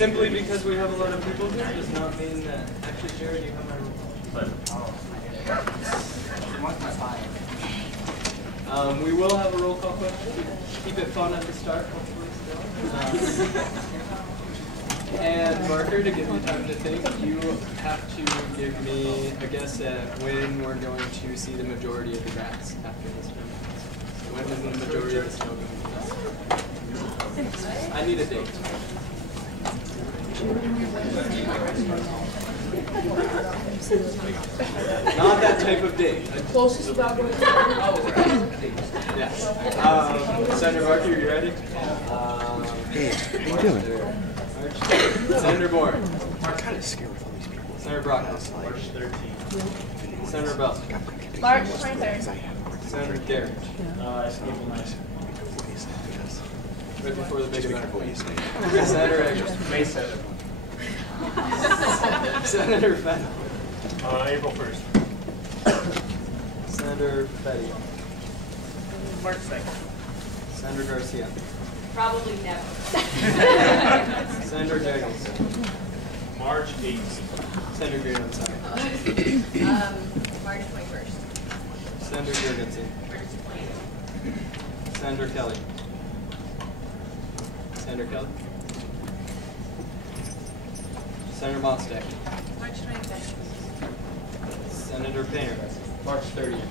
Simply because we have a lot of people here does not mean that. Actually, Jared, you have my roll call. We will have a roll call question. Keep it fun at the start, hopefully still. And Marker, to give you time to think, you have to give me a guess at when we're going to see the majority of the grass after this term. So when is the majority of the snow going to melt? I need a date. Not that type of date. Closest about what it's Yes. Senator Barker, you ready? Hey, how you doing? Senator Bourne. I'm kind of scared with all these people. Senator Brockhouse. March 13th. Senator Bell. March 23rd. Senator Garrett. Right before the big event. Senator Eggers. May 7th. Senator Fennell. April 1st. Senator Fetty. March 2nd. Senator Garcia. Probably never. Senator Jagels. March 8th. Senator Green, I'm sorry. March 21st. Senator Jurgensen. March 20th. Senator Kelly. Senator Kelly. Senator Mostek. March 25th. Senator Painter. March 30th.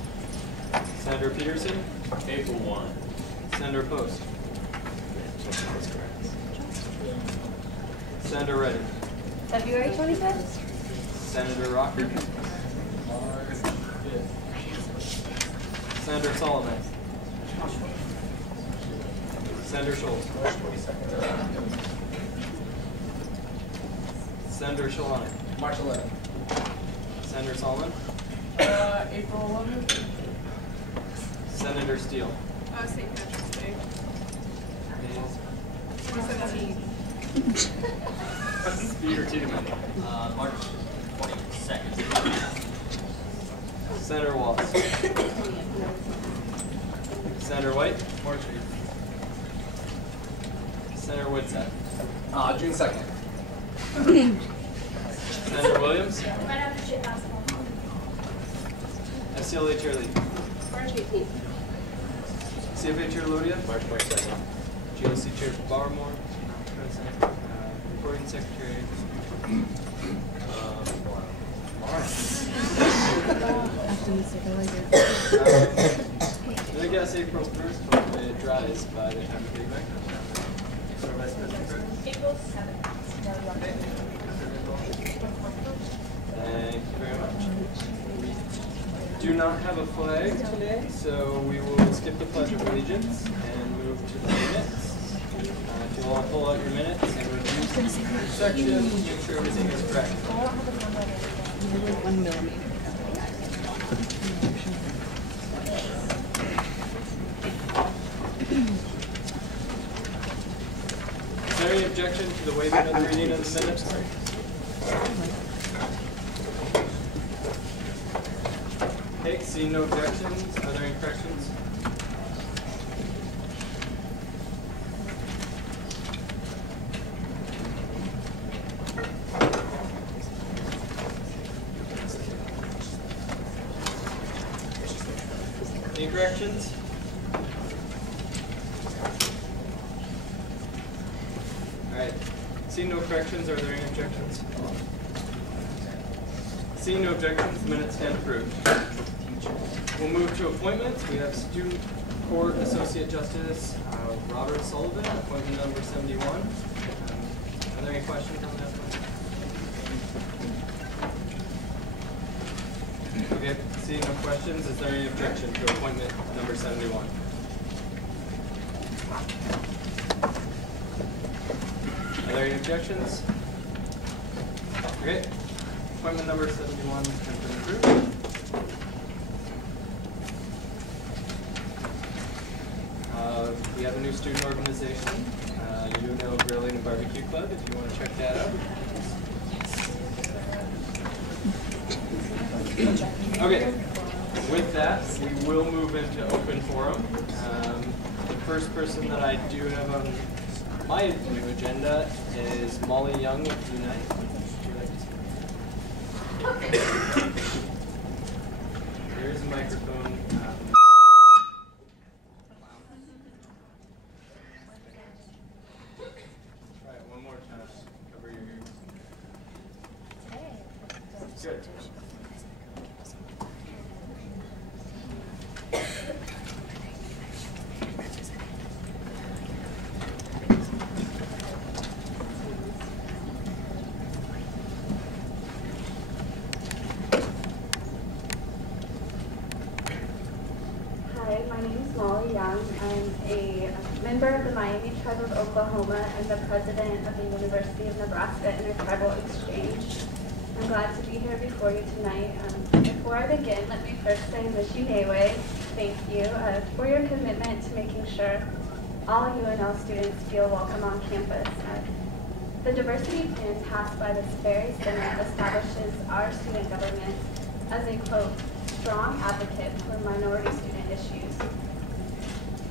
Senator Peterson. April 1. Senator Post. Senator Redden. February 25th. Senator Rocker. Senator Solomon. Senator Schultz. Senator Shalani. March 11th. Senator Solomon. April 11th. Senator Steele. St. Patrick's Day. 17th. Peter Tiedemann. March 22nd. Senator Wallace. Senator White. March 8th. Senator Woodside. June 2nd. Senator Williams. Right after shit basketball. FCLA Chair Lee. March 18th. CFA Chair Lodia. March 22nd. GLC Chair Barmore. Recording Secretary. I guess April 1st, hopefully it dries by the time we get back. Vice President Crooks. April 7th. Thank you very much. We do not have a flag today, so we will skip the Pledge of Allegiance and move to the minutes. If you'll all pull out your minutes and review sections, make sure everything is correct. 1 millimeter. Is there any objection to the waiving of the reading of the minutes? Okay, seeing no objections, are there any corrections? Any corrections? Alright. Seeing no corrections, are there any objections? Seeing no objections, the minutes stand approved. We'll move to appointments. We have Student Court Associate Justice Robert Sullivan, appointment number 71. Are there any questions on that one? Okay, seeing no questions, is there any objection to appointment number 71? Are there any objections? Okay, appointment number 71 has been approved. We have a new student organization, UNO Grilling and Barbecue Club, if you want to check that out. Okay, with that, we will move into open forum. The first person that I do have on My new agenda is Molly Young with Unite. Would you like to speak? Here's a microphone. Try it one more time. Cover your ears. Good. Hi, my name is Molly Young. I'm a member of the Miami Tribe of Oklahoma and the president of the University of Nebraska Intertribal Exchange. I'm glad to be here before you tonight. Before I begin, let me first say Mishinewe, thank you for your commitment to making sure all UNL students feel welcome on campus. The diversity plan passed by this very Senate establishes our student government as a, quote, strong advocate for minority student issues.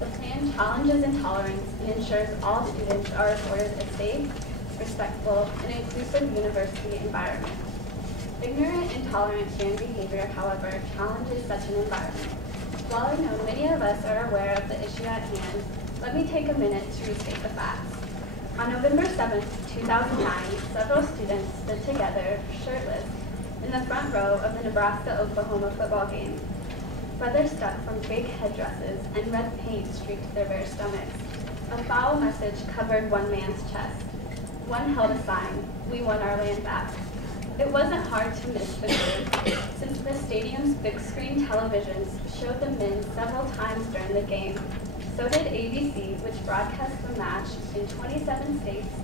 The plan challenges intolerance and ensures all students are afforded a safe, respectful, and inclusive university environment. Ignorant, intolerant student behavior, however, challenges such an environment. While I know many of us are aware of the issue at hand, let me take a minute to restate the facts. On November 7, 2009, several students stood together, shirtless, in the front row of the Nebraska-Oklahoma football game. Feathers stuck from fake headdresses and red paint streaked their bare stomachs. A foul message covered one man's chest. One held a sign, "We won our land back." It wasn't hard to miss the group, since the stadium's big screen televisions showed the men several times during the game. So did ABC, which broadcast the match in 27 states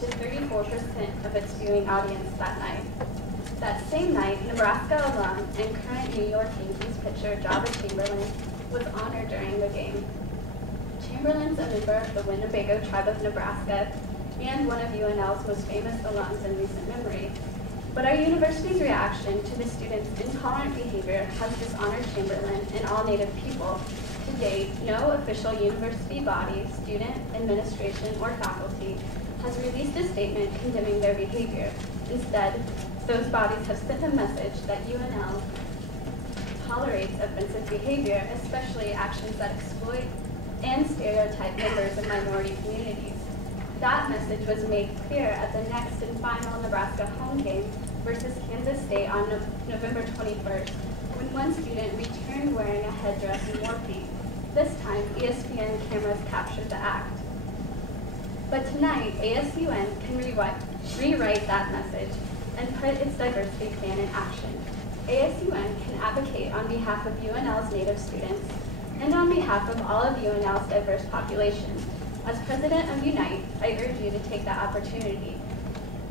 to 34% of its viewing audience that night. That same night, Nebraska alum and current New York Yankees pitcher Java Chamberlain was honored during the game. Chamberlain's a member of the Winnebago Tribe of Nebraska and one of UNL's most famous alums in recent memory. But our university's reaction to the students' intolerant behavior has dishonored Chamberlain and all Native people. To date, no official university body, student, administration, or faculty has released a statement condemning their behavior. Instead, those bodies have sent a message that UNL tolerates offensive behavior, especially actions that exploit and stereotype members of minority communities. That message was made clear at the next and final Nebraska home game versus Kansas State on November 21st, when one student returned wearing a headdress and war paint. This time, ESPN cameras captured the act. But tonight, ASUN can rewrite that message and put its diversity plan in action. ASUN can advocate on behalf of UNL's Native students and on behalf of all of UNL's diverse population. As president of Unite, I urge you to take that opportunity.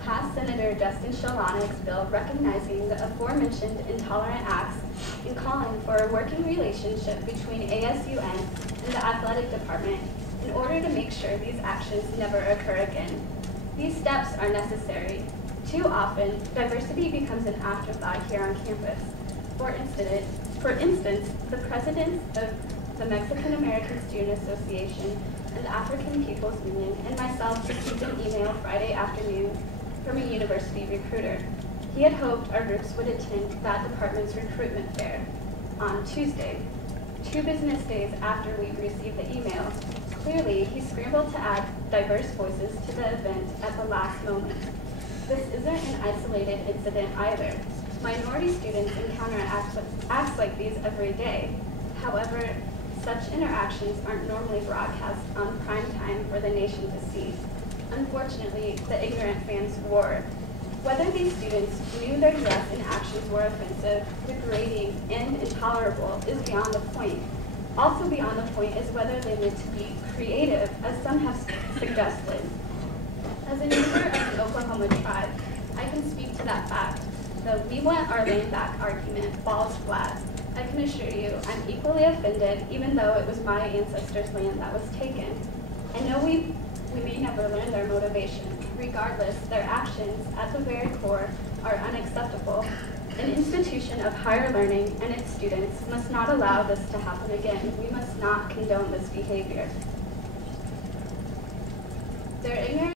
Pass Senator Justin Sholonick's bill recognizing the aforementioned intolerant acts and calling for a working relationship between ASUN and the athletic department in order to make sure these actions never occur again. These steps are necessary. Too often, diversity becomes an afterthought here on campus. For instance, the presidents of the Mexican American Student Association and the African People's Union and myself received an email Friday afternoon from a university recruiter. He had hoped our groups would attend that department's recruitment fair on Tuesday, 2 business days after we received the email. Clearly, he scrambled to add diverse voices to the event at the last moment. This isn't an isolated incident either. Minority students encounter acts like these every day. However, such interactions aren't normally broadcast on prime time for the nation to see. Unfortunately, the ignorant fans were. Whether these students knew their dress and actions were offensive, degrading, and intolerable is beyond the point. Also beyond the point is whether they meant to be creative, as some have suggested. As a member of the Oklahoma tribe, I can speak to that fact. The "we want our land back" argument falls flat. I can assure you, I'm equally offended, even though it was my ancestors' land that was taken. I know we may never learn their motivation. Regardless, their actions, at the very core, are unacceptable. An institution of higher learning and its students must not allow this to happen again. We must not condone this behavior.